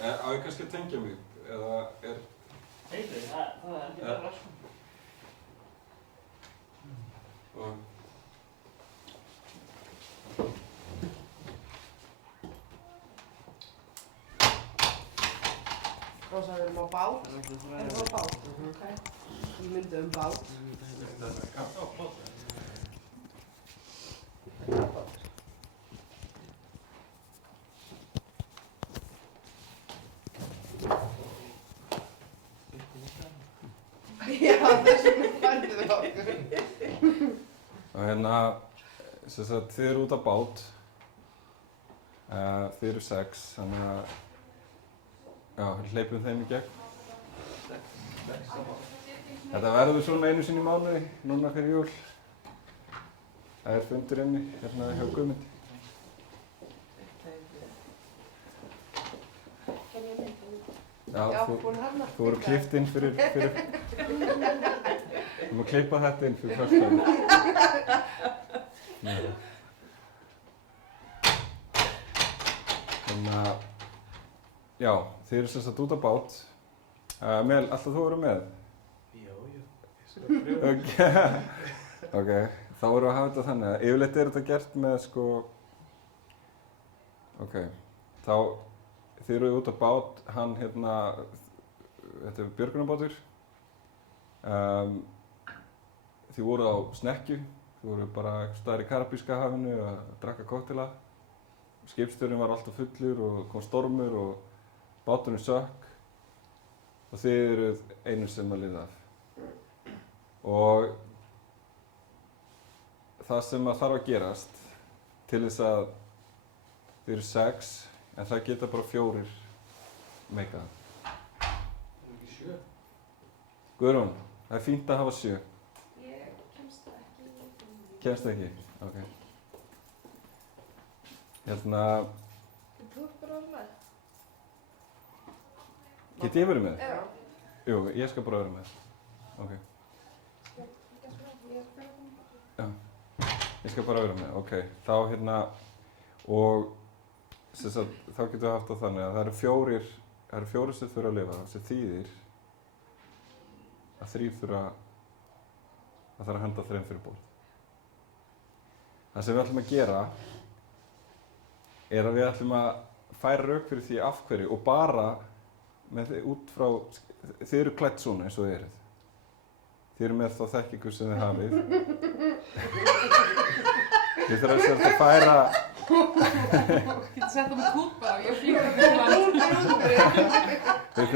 Á ég kannski að tengja mig, eða Heyrðu, það er ekki bara sko. Og... Rósa, við erum á bát. Erum við á bát? Ok. Við myndum bát. Já, bát. Já, þessum færðu við okkur. Og hérna, sem sagt, þið eru út á bát. Þið eru 6, þannig að já, hleypum þeim í gegn. Þetta verður svona einu sinni í mánuði, núna fyrir jól. Það er fundur inni, hérna hjá Guðmundi. Já, þú voru klippt inn fyrir... Þú má klippa þetta inn fyrir förstæðinu. Þannig að, já, þið eru sem sagt út á bát. Mel, alltaf þú verið með? Já, ég skal pröfa. Ok, þá vorum við að hafa þetta þannig að yfirleitt er þetta gert með sko... Ok, þá þið eru út á bát, hann hérna, þetta er björgunarbátur. Þið voru á snekkju, þið voru bara eitthvað staðar í Karabíska hafinu að drakka koktela. Skipstjórinn var alltaf fullur og kom stormur og báturinn sökk. Og þið eruð einu sem að lifa af. Og það sem að þarf að gerast til þess að þið eru 6, en það geta bara 4 meika. Það er ekki 7. Guðrún, það er fínt að hafa 7. Ég kemst ekki. Kemst ekki? Ok. Hérna, Þú ert bara að vera með? get ég verið með? Já. Jú, ég skal bara vera með. Ok. Já, ég skal bara vera með, ok. Þá hérna, og sem sagt, þá getum við haft það þannig að það eru 4 sem þurfa að lifa, sem þýðir að 3 þurfa að henda 3 fyrir borð. Það sem við ætlum að gera er að við ætlum að færa rök fyrir því af hverju og bara með þið út frá, þið eru klætt svona eins og þið eruð. Þið eru með þá þekkingu sem þið hafið. Þið þurfum að færa... Getur sett um kút bara, ég flýgur fyrir Við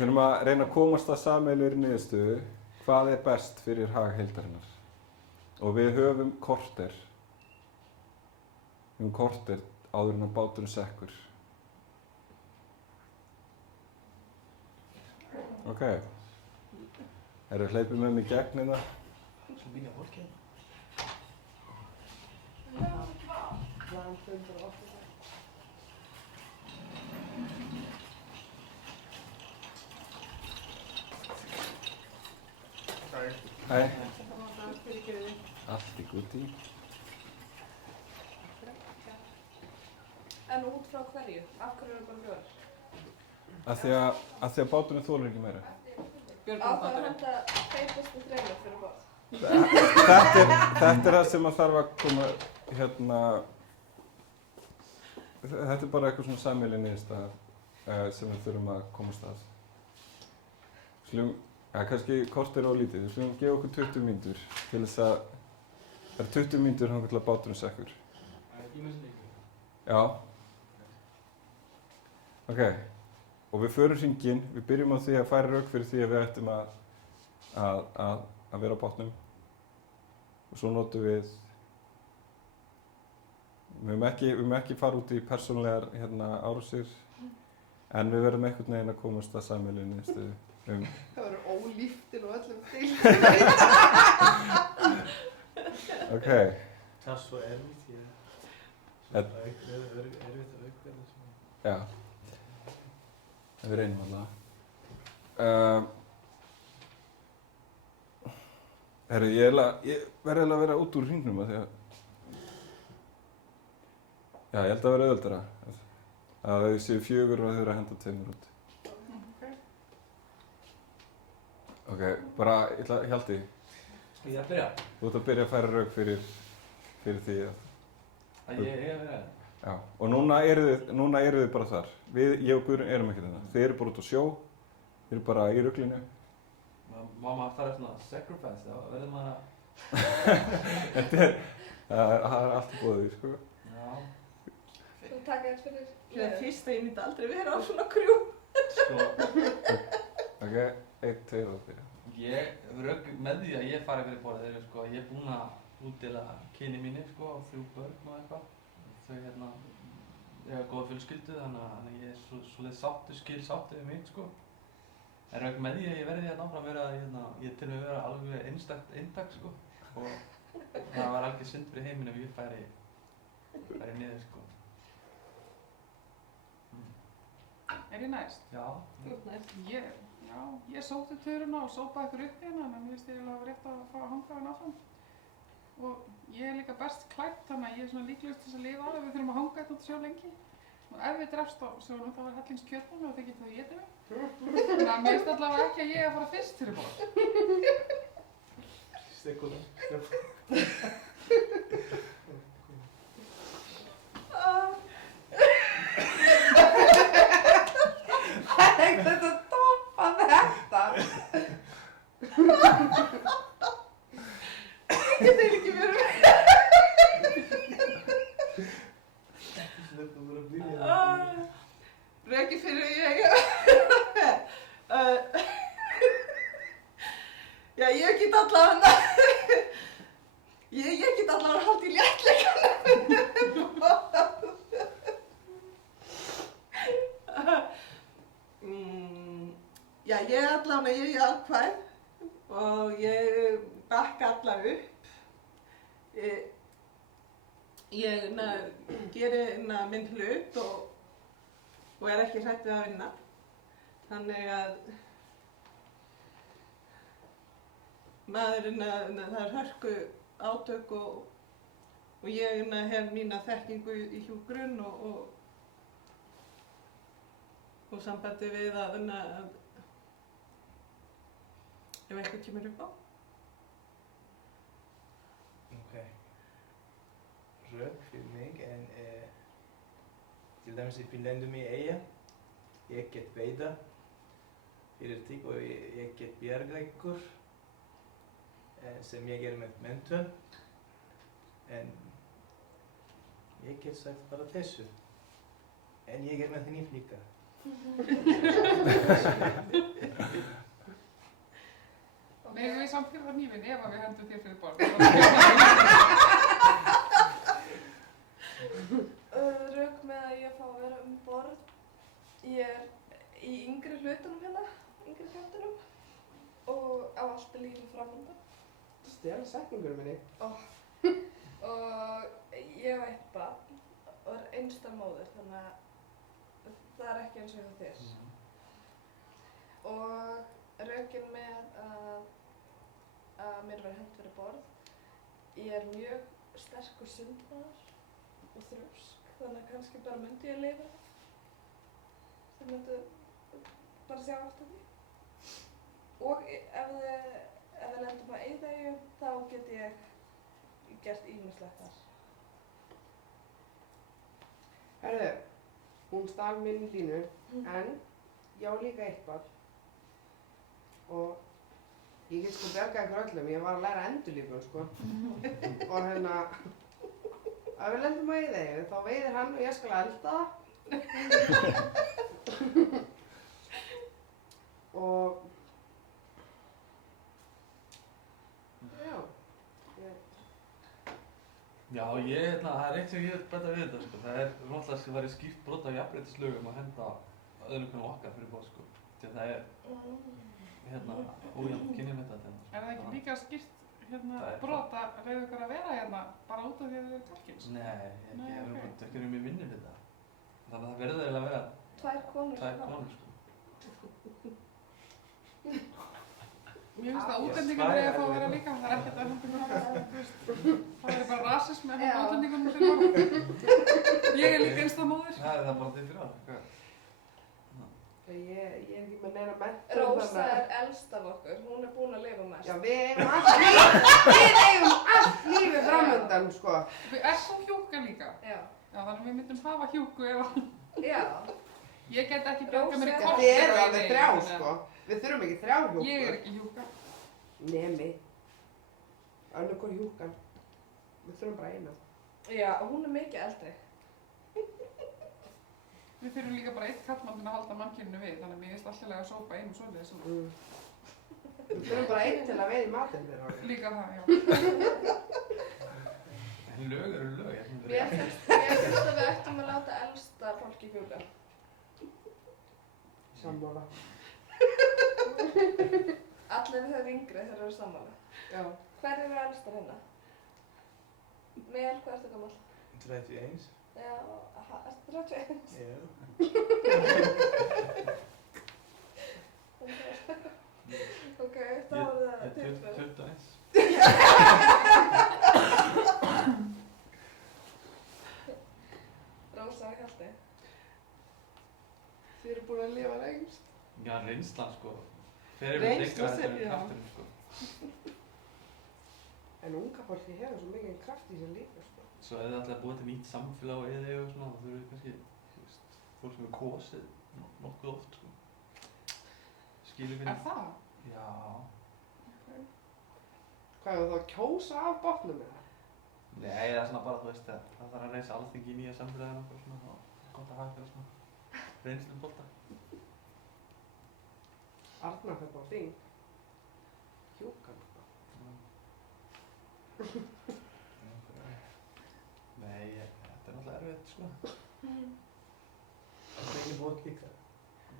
þurfum að reyna að komast að sameiginlegri niðurstöðu hvað er best fyrir hag heildarinnar. Og við höfum korter. Við höfum korter áður en að báturinn sekkur. Ok. Erum við hleypið með mig í gegn hérna? Svo byrja fólki hérna. Hæ. Allt í gúti. En út frá hverju? Af hverju eru bara 4? Af því að báturinn þolir ekki meira. Á það að henda 2 3 fyrir bát. Þetta er það sem að þarf að koma hérna. Þetta er bara eitthvað svona sameiginleg niðurstaða sem við þurfum að komast að. Kannski korter og lítið. Við skulum gefa okkur 20 mínútur til þess að það er 20 mínútur þangað til að báturinn sekkur. Það er tíma sem leikur. Já. Ok. Og við förum hringinn, við byrjum á því að færa rök fyrir því að við ættum að vera á bátnum. Og svo notum við höfum ekki fara út í persónulegar árásir, en við verðum einhvern veginn að komast að sameiginlegri niðurstöðu. Það verður ólíftin og öllum til. Ok. Það er svo erfitt, ég. Svo erfitt að aukverða svona. Já. En við reynum alltaf. Herru, ég verði eiginlega að vera út úr hringnum af því að... Já, ég held að vera auðveldara að þau séu 4 og þau eru að henda 2 út. Ok, bara, Hjalti, Skal ég að byrja? þú ert að byrja að færa rauk fyrir því að... Að ég er að vera? Já, og núna eru þið bara þar. Ég og Guðrún erum ekki þarna. Þið eru bara út á sjó, þið eru bara í ruglinu. Má maður fara svona sacrifice, þá verður maður að... Það er allt í boði, sko. Já. Þú taka þetta fyrir Það er fyrst að ég myndi aldrei vera á svona krjú. Sko, Ok, 1, 2 og 3. ég rauk með því að ég fari fyrir borðið þegar sko, ég er búinn að útdeila kyni mínu sko, á 3 börn og eitthvað. Þau hérna, ég hafa góða fjölskyldu þannig að ég er svolítið sáttur við mig sko. En rauk með því að ég verði hérna áfram vera hérna, ég til mig vera alveg einstakt eintak sko. Og það var alveg synd fyrir heiminn ef ég færi niður sko. Er ég næst? Já. Þú ert næst. Ég sótti töruna og sópaði ykkur upp hérna, en mér finnst ég alveg rétt að fá að hanga hérna áfram. Og ég er líka best klædd, þannig að ég er svona líklegust til þess að lifa af ef við þurfum að hanga hérna út á sjó lengi. Og ef við drefst á sjónum þá er hellingskjötbónu og þið getið að éta mig. Þannig að mér finnst allavega ekki að ég að fara fyrst fyrir borð. Sekundum. Það er ekkert að toppa þetta. Ég get ekki verið með. Þetta voru að byrja. Röki fyrir ég. Já, ég get allavega haldið í léttleikanum. Já, ég er jákvæð og ég bakka alla upp. Ég geri minn hlut og er ekki hrædd við að vinna. Þannig að það er hörku átök og ég hef mína þekkingu í hjúkrun og sambandi við að ef eitthvað kemur upp á. Ok. Rök fyrir mig en til dæmis upp í löndum í Eyja. Ég get veiða fyrir þig og ég get bjargleikur sem ég er með menntun. En ég get sagt bara þessu. En ég er með hníf líka. Megum við samt fyrir hnífinn ef að við hendum þér fyrir borð. Rök með að ég fá að vera borð. Ég er í yngri hlutunum hérna, yngri kjöntunum og á allt lífið framöndan. Stela setningurum minni. Og ég hef eitt barn og er einstæð móðir, þannig að það er ekki eins og hjá þér. Og rökin með að mér verði hent fyrir borð. Ég er mjög sterkur sundmaður og þrjósk, þannig að kannski bara myndi ég lifa það. Þið myndu bara sjá eftir því. Og ef við lendum á Eyðeyju, þá get ég gert ýmislegt þar. Herðu, hún stal minni línu, en ég á líka eitt barn. Og ég get sko bjargað ykkur öllum, ég var að læra endurlífun sko. Og ef við lendum á Eyðeyju, þá veiðir hann og ég skal elda það. Og já, Já, það er eitt sem ég vil bæta við þetta sko. Það er náttúrulega sem væri skýrt brot af jafnréttislögum að henda öðrum hvernig okkar fyrir borð sko. Því að það er ójafn kynjameta þetta. Er það ekki líka skýrt brot að reyða ykkur að vera hérna bara út af því að þið eru karlkyns? Nei, Nei, ekki ok. erum við vinnir við það. Þannig að það verður eiginlega að vera Tvær konur. tvær konur sko. Mér finnst að útlendingar reyða að fá að vera líka, það er ekkert að henda ykkur að vera, þú veist. Það er bara rasismi að henda útlendingunum fyrir borð. Ég er líka einstæð móðir. það er það bara þið fyrir á. Ég er ekki með neina menntun Rósa er elst af okkur, hún er búin að lifa mest. Já, við eigum allt lífið framöndan, sko. Er þú hjúka líka? Já. Já, þannig að við myndum hafa hjúku ef að... Já. Ég get ekki bjarga mér í Rósa- korter. Þið eru alveg þrjá, sko. Við þurfum ekki þrjá hjúkur. Ég er ekki hjúka. Nemi. Önnur hvort hjúkan. Við þurfum bara eina. Já, og hún er mikið eldri. Við þurfum líka bara eitt kallmann til að halda mannkyninu við, þannig að mér finnst alltaf að sópa einu svoleiðis. Við þurfum bara einn til að veiða í matinn þeirra. Líka það, já. En lög eru lög. Mér finnst að við ættum að láta elsta fólki fjúka. Sammála. Allir þeir yngri þeir eru sammála. Já. Hver eru elstar hérna? Mel, hvað ertu gammal? 31. Já, ertu 31? Já. Ok, þá er það Ég er tilbúið. 21. Rósa og Hjalti. Þið eru búin að lifa lengst. Já, reynslan sko. Fyrir Reynsla lengra þetta sem- er já. krafturinn sko. En unga fólki hefur svo mikið kraft í sér líka, sko. Svo ef þið ætlaði að búa til nýtt samfélag og eða og svona, þá þurfum við kannski, þú veist, fólk sem er kosið nokkuð oft sko. Skilur við? Er það? Já. Hvað er það að kjósa af botnum með það? Nei, það er svona bara, þú veist, það þarf að reisa alþingi í nýja samfélaginu og svona, þá er gott að hafa eitthvað svona reynslubolta. Arnar fyrir bara þing. Hjúkan, sko. Nei, þetta er náttúrulega erfitt sko. Það er ekki bótt líka.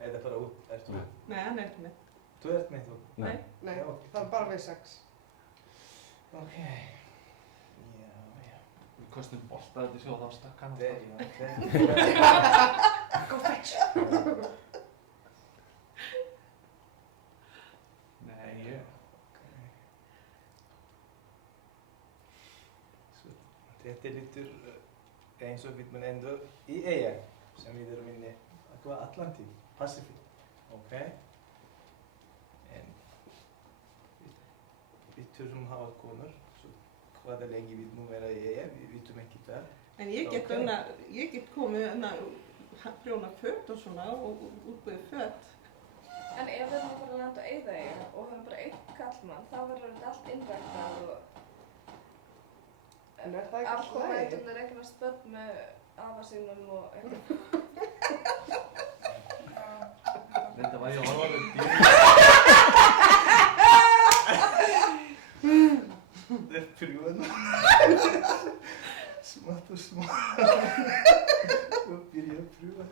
Eða bara út, ertu út? Nei, hann er ekki með. Þú ert með þú? Nei. Nei, Já, ok. það er bara við sex. Ok. Já, já. Við kostum bolta þetta í sjó, þá stakk hann Det, alltaf. ja, Go fetch! Nei, ég... Svo, þetta er litur eins og við mun enda í eiga sem við erum inni á Atlantík, Pacific, ok? En við þurfum að hafa konur, svo hvaða lengi við mun vera í eiga, við vitum ekki það. En ég get, Ok. ég get komið prjóna föt og svona og útbúið föt. En ef við erum að fara að landa á Eyðeyju og höfum bara einn kallmann, þá verður þetta allt innræktað og En er það ekki alltaf leið? afkomendurnir eignast börn með afa sínum og eitthvað. Reynda var ég að horfa alveg Det er fruen. Smått og smått. Og byrja að pröfa.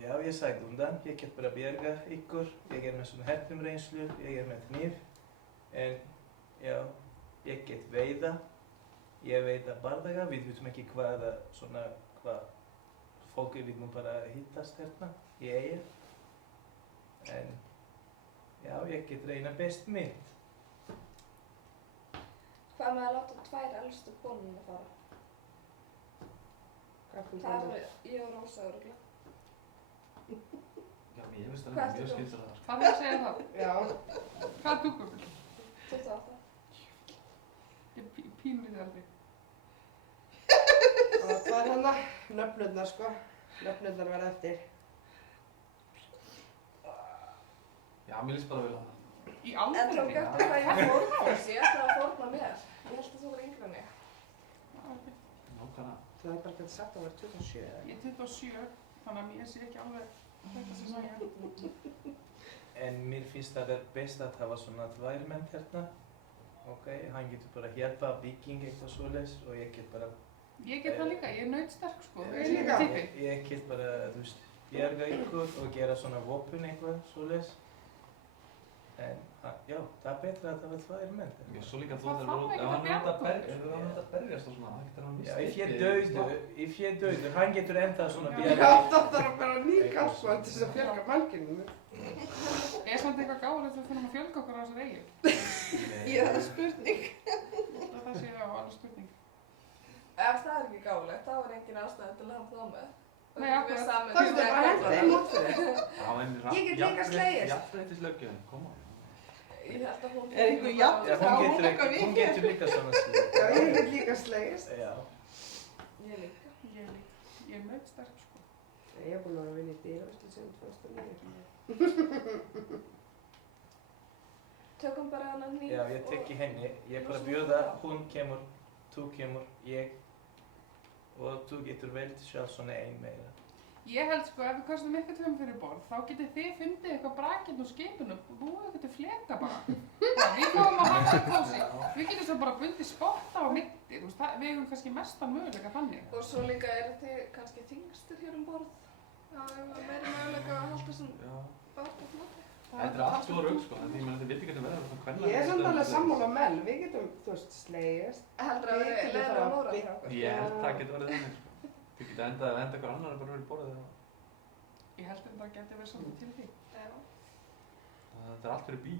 Já, ég sagði undan, ég get bara að bjerga ykkur. Ég er með svona hernumreynslu, ég er með hníf. En já, ég get veiða. Ég veiða bardaga, við vitum ekki hvað fólki við mun bara hittast hérna í Eyja. En já, ég get reyna best mitt. Hvað með að láta tvær elstu konuna fara? Hvað er Það er ég og Rósa örugglega. Já, mér finnst það Hvað mjög ertu skyndilega sko. Hvað er að segja það? Já. Hvað er þú gömul? 28. Ég er pínlítið aldrei. Og það er hana, nöfnurnar, sko. Nöfnurnar verða eftir. Já, mér líst bara vel á það. Í En tók alvörunni? eftir hvað ég fórna þessu, ég ætlaði að fórna mér. Ég held að þú var yngri en ég. Nákvæmlega. Það er bara gett sagt að vera 27 eða? Ég er 27, þannig að mér sé ekki alveg þetta sem sagði. En mér finnst það er best að hafa svona tvær menn hérna. Ok, hann getur bara hjálpa bygging eitthvað svoleiðis og ég get bara... Ég get það líka, ég er nautsterk sko. Ég líka. Ég get bara, þú veist, bjarga ykkur og gera svona vopn eitthvað svoleiðis. En já, það er betra að það var tvær menn. Já, svo líka þú Það þarf þarf að ekki ef að hann er bjarga að berjast, okkur. ef hann er að berjast og svona, það getur hann Já, ef ég er dauður, hann getur enda svona Já. Já, bjarga. það þarf að vera nýkall, sko, til þess að fjölga mannkynninu. Er samt eitthvað gáðilegt að þurfum að fjölga okkur á þessar eyju? Ég það er spurning. Það sé á alveg spurning. Ef það er ekki gáfulegt, þá er engin ástæði til að hafa það með. Og Nei, við akkurat. sameinumst Það getur bara gegn hent þeim út fyrir. Ég get líka slegist. Jafnréttislöggjöfin, koma. Ég held að hún... Er einhver jafn- Já, Já, hún hún getur eitthvað ekki, hún vikið. getur líka svona slið. Já, ég get líka slegist. Já. Ég líka. Ég er nautsterk, sko. Ég er búin að vera að vinna í dýraverslu sem 2009. Tökum bara hana hníf Já, ég tek í henni. Ég bara bjóða, hún kemur, þú kemur, ég. Og þú getur velt sjálf svona ein meira. Ég held sko ef við kostum ykkur tveim fyrir borð, þá getið þið fundið eitthvað brakinn úr skipunum og búið ykkur til fleka bara. Við fáum að hafa það kósi. Við getum svo bara bundið spotta á mitti, þú veist, við hefum kannski mestan möguleika þannig. Og svo líka eru þið kannski þyngstir hér borð. Já, við hefum meira möguleika að halda þessum Já. bát og floti. Þetta er allt svo raug sko, en ég meina þið viti ekki að vera það hvernig. Ég er samt alveg sammála Mel, við getum, þú veist, slegist. Heldur að Við vera getum leiður fara að að móra byggja- hjá okkur. Ég held það getur verið þannig sko. Þið geta endað að enda hver annar bara verið borðið og Ég held að það geti verið svolítið til því. Já. þetta er allt fyrir bí.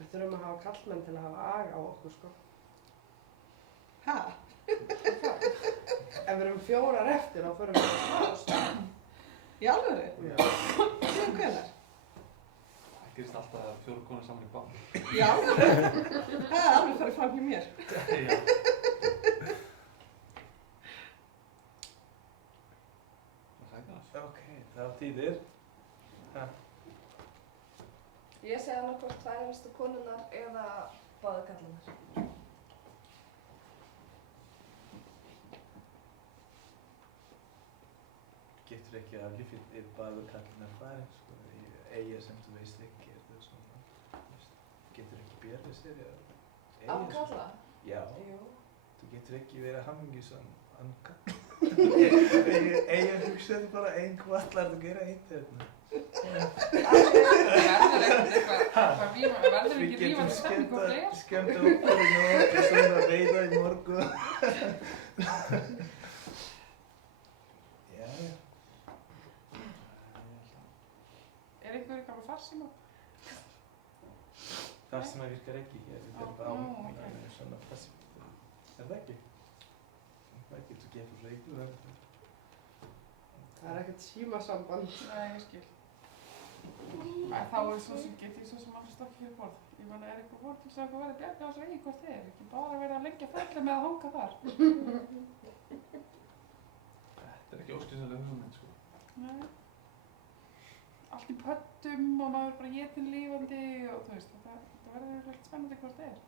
Við þurfum að hafa kallmenn til að hafa aga á okkur, sko. Ha? Ef við erum 4 eftir, þá förum við að slást. Í alvöru? Já. Síðan hvenær? Það gerist alltaf að 4 konur saman í bá. Í alvöru? Það er alveg farið fram hjá mér. Já. Það er það. Ok, þá þýðir. Ég segi annarkvort tvær helstu konunnar eða báðar kallarnar. Getur ekki að lífið er bara kallarnar farin, sko. Í eiga sem þú veist ekki, er það svona. Veist, getur ekki björðið sér eða Á kalla? Já. Jú. Þú getur ekki verið hamingjusam anka. Eiga hugsaði bara hvað ætlar þú að gera eitt hérna. Verður ekki rífandi stefning og fleira? Skemmta okkur í nótt og svona veiða í morgun. Já. Er einhver gammal farsíma? Það sem virkar ekki hér, þetta er bara svona passíft. Er það ekki? Það getur gefið reglur. Það er ekkert símasamband. Nei, ég skil. Þá er svo sem get ég svo sem alveg stokki fyrir borð. Ég meina, er eitthvað borð til þess að eitthvað verið bjarga á þessu vegi hvort þið er? Ekki bara verið að leggja ferli með að hanga þar. Þetta er ekki óskilsanlega hugmynd sko. Nei. Allt í pöttum og maður bara étinn lífandi og þú veist, þetta verður eitthvað spennandi hvort þið er.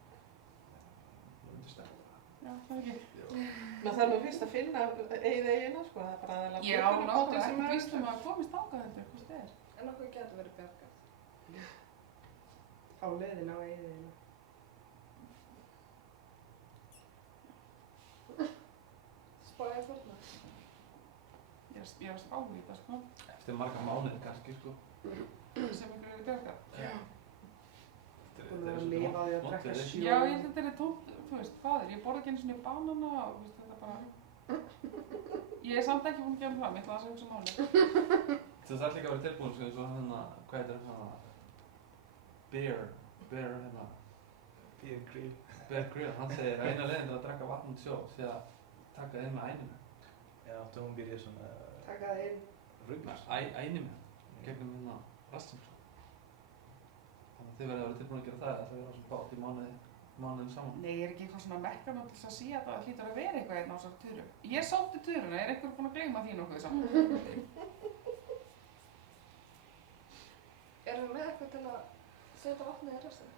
Það myndi stefna. Já, það ekki. Maður þarf nú fyrst að finna eigið eigina, sko. Það er bara aðeins Já, náttúrulega ekki víst um að komist þangað heldur hvort þið er. En okkur getur verið bjargað. Á leiðina á eigiðina. Spáði að fórna. Ég er að spá í þetta, sko. Eftir marga mánuði kannski sko. Sem ykkur eru bjargað. Já. Búin að lifa á því að drekka sjó. Já, ég held að þetta er tómt, þú veist, fadir, ég borða ekki einu sinni banana og þú veist, þetta bara... Ég er samt ekki búin að gefa fram, ég ætla að hugsa máli. Það þarf líka að vera tilbúin sko, eins og hérna, hvað heitir hérna, Bear hérna, Bear Grill. Bear Grill, hann segir að eina leiðin til að drekka vatn út sjó sé að taka það inn með æninu. Já, þá hún byrja svona Taka það inn. ruglast. Æninu, gegnum hérna rassin sko. Þannig að þið verður að vera tilbúin að gera það, það er á svona bát í mánuðin saman. Nei, ég er ekki eitthvað svona mekkanum til þess að sé að það hlýtur að vera eitthvað hérna á þessari turu. Ég sótti turuna, er einhver búinn að gleyma því nokkuð saman? Erum við með eitthvað til að setja vatnið í rassin?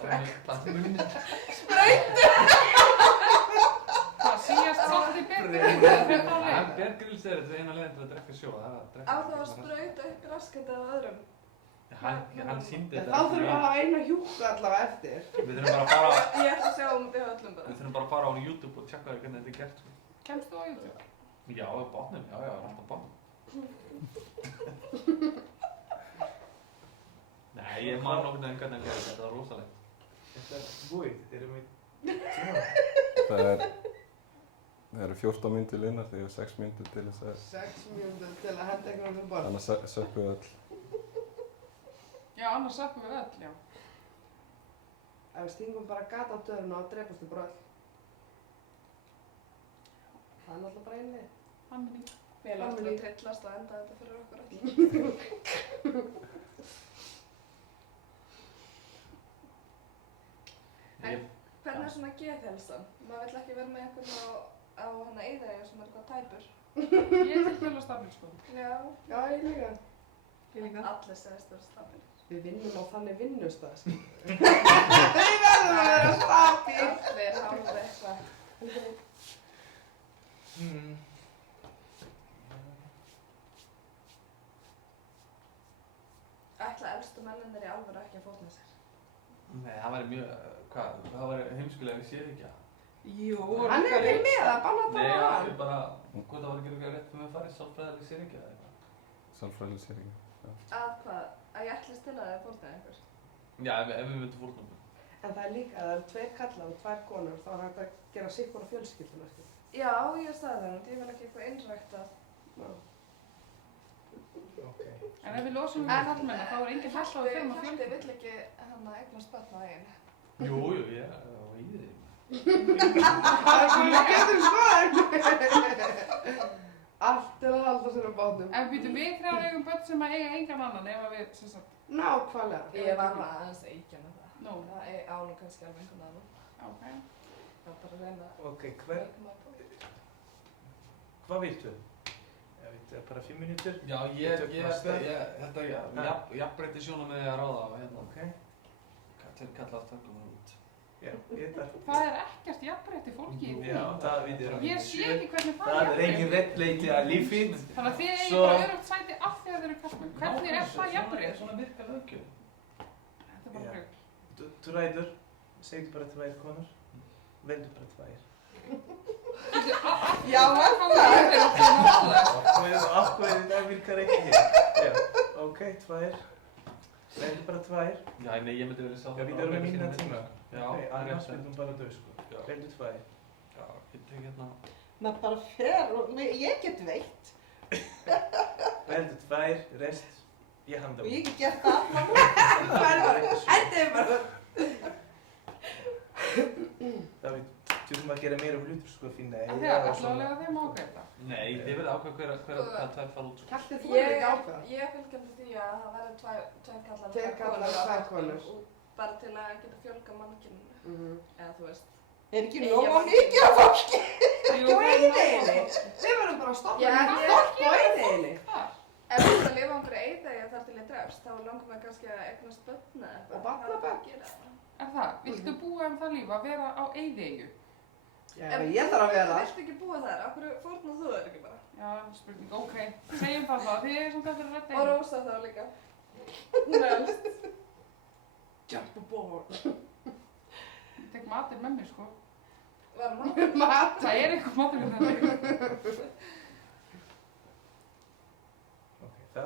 Það er minni. Það síast sótti betur eða fyrir þá leið. Bear Grill segir að þetta er eina leiðin til að drekka sjó, það er að drekka. Á þá að sprauta upp raskandi af öðrum. Hann sýndi En þetta. þá þurfum við að hafa eina hjúka allavega eftir. Við þurfum bara að fara, Ég ætla að sjá um þetta hjá öllum bara. við þurfum bara að fara á YouTube og tjekka hvernig þetta er gert sko. Kemst þú á YouTube? Já, á bátnum, já, alltaf bátnum. Nei, ég man nokkur nefn hvernig hann gerði þetta var rosalegt. Þetta er búið, erum við... Það eru 14 mínútur linnar þegar ég hef 6 mínútur til þess að 6 mínútur til að henda einhvern um borð. annars sökkum við öll. Já, annars sökkum við öll, já. ef við stingum bara gat á dörruna og drepastu bara öll. Það er náttúrulega bara ein leið. Hamminning. Mér langar að trillast og enda þetta fyrir okkur öll. En hvernig er svona geðheilsan? Maður vill ekki vera með einhvern á hana Eyðeyju sem er eitthvað tæpur. Ég er til fjölu stabil, sko. Já. Já, ég líka. Ég líka. Allir segist vera stabil. Við vinnum á þannig vinnustað, sko. Við verðum að vera stabil. Allir hafa eitthvað. Ætla elstu mennirnir í alvöru ekki að fórna sér? Nei, það væri mjög, það væri heimskulega við séð ekki að. Jú, Hann er ekki með það, banna Nei, það bara. ég bara, hvort það var ekki eitthvað rétt með að fara í sálfræðileg séð ekki eða eitthvað. Sálfræðileg Að hvað? Að ég ætlist til að þið fórna einhver? Já, ef við myndum fórna. En það er líka, ef það eru 2 kallar og 2 konur, þá er hægt að gera sitt hvora fjölskylduna, sko. Já, ég sagði það, ég vil ekki eitthvað innræktað. Ok. En ef við losum við kallmenna, þá er engin hægt á að þeim að Hjalti fjölga. vill ekki eignast börn á eigin. Jú, ég á Eyðeyju. Það getur skoðan. Allt til að halda sér á bátum. En býtum við 3 eigum börn sem að eiga engan annan ef að við, sem sagt, Nákvæmlega. Ég var bara aðeins að íkja með það. Nú. Það er ánum kannski alveg einhvern annan. ok. Það er bara að reyna að Ok, make my point. hvað viltu? Ég veit, bara 5 mínútur? Já, ég held að jafnbreytti sjónarmiði að ráða af hérna. Ok. Þeir kallar tökum það út. Já, ég þarf. Það er ekkert jafnrétti fólki í því. Já, það við erum Ég sé ekki hvernig það Það er jafnrétti. engin réttleiti að lífið. Þannig að þið eigið Svo- bara örugt sæti af því að þið eru kallmenn. Hvernig er það jafnrétti? Svona virkar löggjöf. Þetta er bara Já. rugl. Þú ræður, segðu bara 2 konur, veldu bara 2. Já, Af hverju það virkar ekki hér? Já, ok, 2. Veldu bara 2. Já, nei, ég myndi verið sá Já, við erum með minna tíma. Já, Ok, það er annars rétt. vildum bara dö, sko. Já. Veldu 2. Já, ég tek hérna. maður bara fer og ég get veitt Veldu 2, rest, ég handa og ég get gert það Endið bara. Davíð, þurfum að gera meira hlutur, sko, finna En þið ætlaðu að lega þeim ágæta. Nei, þið verið ákveð hver að tvær fara út. Kallið þú er ekki ákveða. Ég er fylgjandi því að það verður tveir kallar og 2 kallar og 2 konur. og bara til að geta fjölga mannkyninu. Eða þú veist. er ekki nóg mikið af fólki Jú, Á það er Eyðeyjunni. nóg. Við verðum bara að stoppa Já, með ég- stopp á Eyðeyjunni. Ef þú ert að lifa á einhverju Eyðeyju þar til ég drefst, þá langar maður kannski að eignast börn eða eitthvað. Og barnabörn. Það er að gera það. Er það? Viltu búa það líf að vera á Eyðeyju? Já, ég þarf að vera Þú það. vilt ekki búa þar, af hverju fórnar þú þar ekki bara? Já, spurning, ok. Segjum það þá. Þið er svona þetta að redda Og einu. Rósa þá líka. Hún er elst. Jump aboard. Ég tek matinn með mér, sko. Var maður? Mat. Það er eitthvað matur hérna. Ok, þá,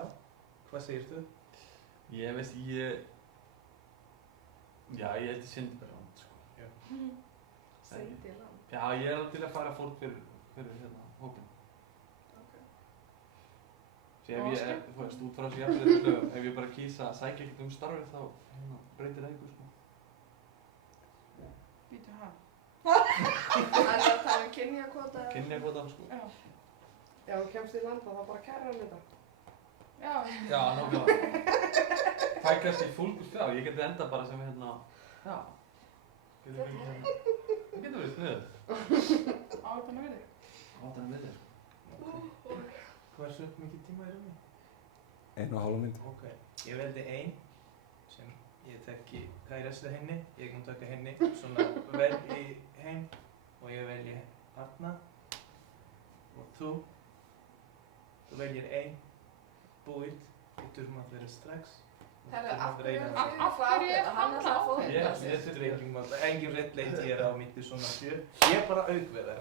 hvað segir þú? Ég veist, já, ég held í Sindberland, sko. Seint í land. Já, ég er alveg til að fara fórt fyrir hérna, hópinn. Ok. Því ef ég, þú veist, út frá þessu jafnlega lögum, ef ég bara kýsa að sækja ekkert um starfið, þá breytir það einhver, sko. Býtu hann. Það er að tala um kynjakvota. Kynjakvota, sko. Já. Já, þú kemst í landa þá bara kæra hann þetta. Já. Já, nákvæmlega. Það er kannski fúlgur fjár, ég geti enda bara sem hérna, já. Getur verið hérna. Það getur verið sniðið. Áhættan að verði. Áttan með þér, sko. Hversu mikið tíma erum við? 1,5 mynd. Ok, ég veldi 1 sem ég tekki kærastu henni, ég kom taka henni, svona velji heim og ég velji Arna og þú veljir 1, búið, við þurfum að vera strax. Herru, af hverju er Af það hverju er hann hann alltaf að ákveðinn? fórna Ég sér? þurfum engin réttleiti er á milli svona sjö, ég er bara aukveða,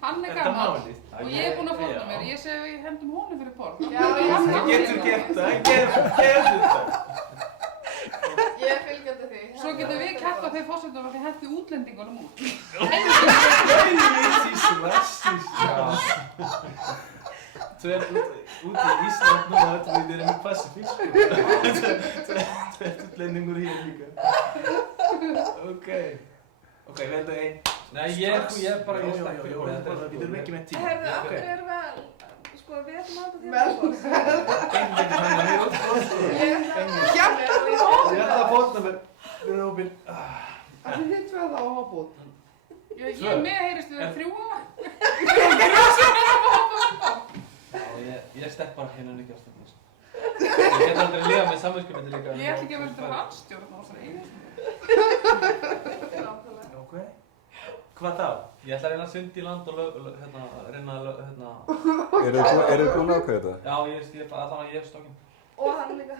Hann er þetta gammal málið. og ég er búinn að fórna mér. Ég segi að við hendum honum fyrir borð. Já, ég Þú getur gert það, gerðu það. Ég er fylgjandi því. Svo getum við kært á þeir fórsetum að þið hendi útlendingunum út. Þú ert út í Ísland núna, við erum í Pacific, sko. Þú ert útlendingur hér líka. Ok, Ok, veldu einn. Nei, ég bara, ég Já, stakk fyrir borðið. Þetta við erum ekki með tíma. Herðu, af Ok. hverju erum við að, sko, við ætlum að halda þér Vel. að borð. Einn veitir hann að við Hjarta Ég ætla að fórna mér. Við erum opinn. Það er þitt veð á að hoppa út. Ég er með heyrist við þrjú hana. Já, ég stekk bara hérna ekki á stefnum. Ég get aldrei að lifa með samviskupið líka. Ég ætla ekki að vera þetta rannstjórn á þessari einu. Nákvæmlega. Ok. Hvað þá? Ég ætla að reyna að synda í land og reyna að Eru þið búin að ákveða þetta? Já, þannig að ég er stokkinn. Og hann líka.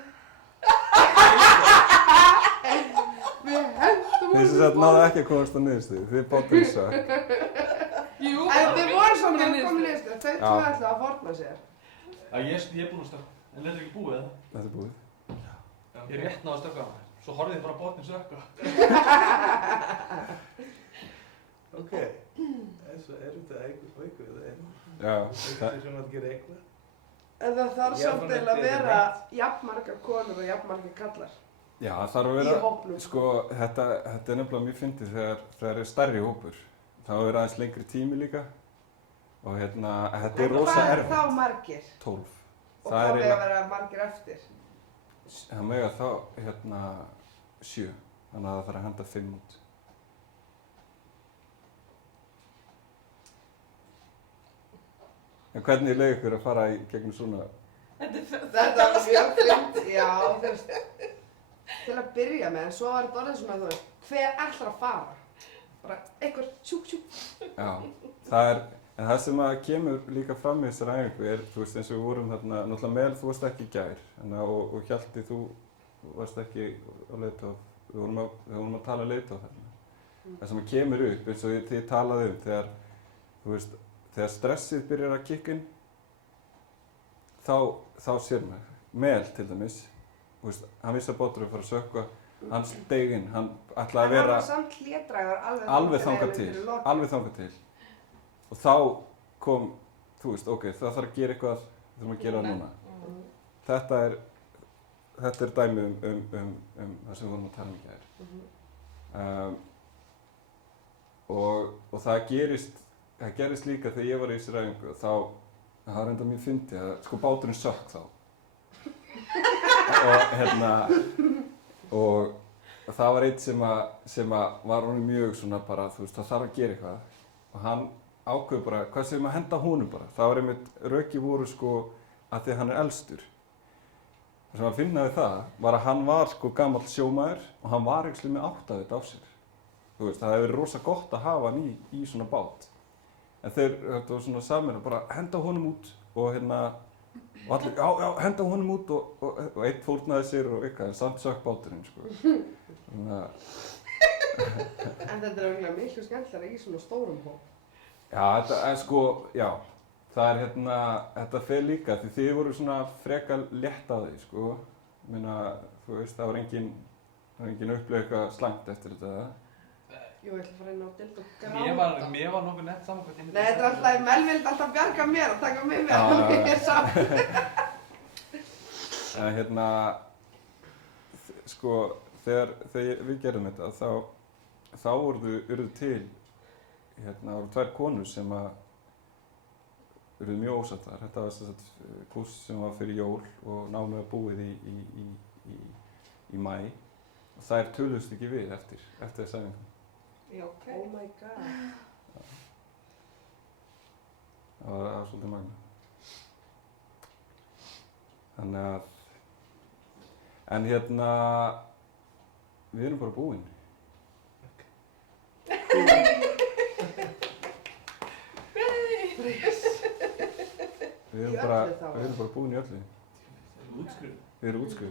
Við hendum Þið sem sagt náðu ekki að komast á niðurstöðu, þið bátum sökk. Jú. En þið voru svona að koma niður, þau Já. tvö ætla að forna sér. Já, ég er búinn að stökka. En þetta er ekki búið, eða? Þetta er búið. Ég er rétt náðu að stökka á það. Svo horfið ég bara á botninn sökka. Ok. Það er svo erfitt að eitthvað það Já, eitthvað sem að gera eitthvað. En það þarf Já, samt bara til að þetta er vera jafnmargar konur og jafnmargar kallar já, það þarf að í vera, hópnum. sko, þetta er nefnilega mjög fyndið þegar er stærri hópur. Það á að vera aðeins lengri tími líka og þetta er rosa Hvað er erfitt. þá margir? 12. Og Það hvað er er eiginlega, að vera margir eftir? það mega þá, 7. Þannig að það þarf að henda 5 út. En hvernig leið ykkur að fara í gegnum svona? Þetta var mjög fint, já, þú veist, til að byrja með, en svo var þetta orðið svona, þú veist, hver ætlar að fara? Bara einhver tjúk tjúk. Já, en það sem að kemur líka fram í þessari æfingu er, þú veist, eins og við vorum þarna, náttúrulega Mel, þú varst ekki í gær, og Hjalti, þú varst ekki á leiðtof, við vorum að tala leiðtof þarna. Það sem að kemur upp, eins og þið talaði þegar, þú veist, þegar stressið byrjar að kikka inn, þá sér maður. Mel til dæmis, þú veist, hann vissi að báturinn fara að sökkva, hann steig inn, hann ætlaði að En vera hann var samt hlédrægur alveg þangað til. Og þá kom, þú veist, ok, það þarf að gera eitthvað, við þurfum að gera það núna. Þetta er dæmi það sem við vorum að tala um í gær. Og það gerist líka þegar ég var í þessari æfingu, það var enda mjög fyndið að, sko, báturinn sökk þá. Og það var einn sem var honum mjög svona bara, þú veist, það þarf að gera eitthvað. Og hann ákveður bara, hvað sem að henda honum bara. Það var einmitt, röki voru sko, að því að hann er elstur. Það sem að finna við það var að hann var sko gamall sjómaður og hann var ekki með 8 á sér. Þú veist, það hefði verið rosa gott að hafa hann í svona bát. En þetta var svona saman að bara henda honum út og og allir, já, henda honum út og einn fórnaði sér og eitthvað, en samt sökk báturinn, sko. En þetta er auðvitað miklu skemmtilega í svona stórum hóp. Já, þetta er sko, já, það er þetta fer líka, því þið voru svona frekar létt á því, sko. Ég meina, þú veist, það var engin uppleið eitthvað slæmt eftir þetta. Jú, ég ætla að fara inn á dild og gráta. Mér var nokkuð nett saman hvað Nei, þetta er alltaf, Mel vildi alltaf bjarga mér og taka mig með, ég er samt. Sko, þegar við gerðum þetta, þá urðu til, voru 2 konur sem urðu mjög ósattar. Þetta var sem sagt kúrs sem var fyrir jól og námið að búið í maí. Og þær töluðust ekki við eftir þessa æfingu. Já, ok. Oh my god. Það var svolítið magna. Þannig að, en við erum bara búin. Við erum bara búin í öllu. útskrifuð. Við erum útskrifuð.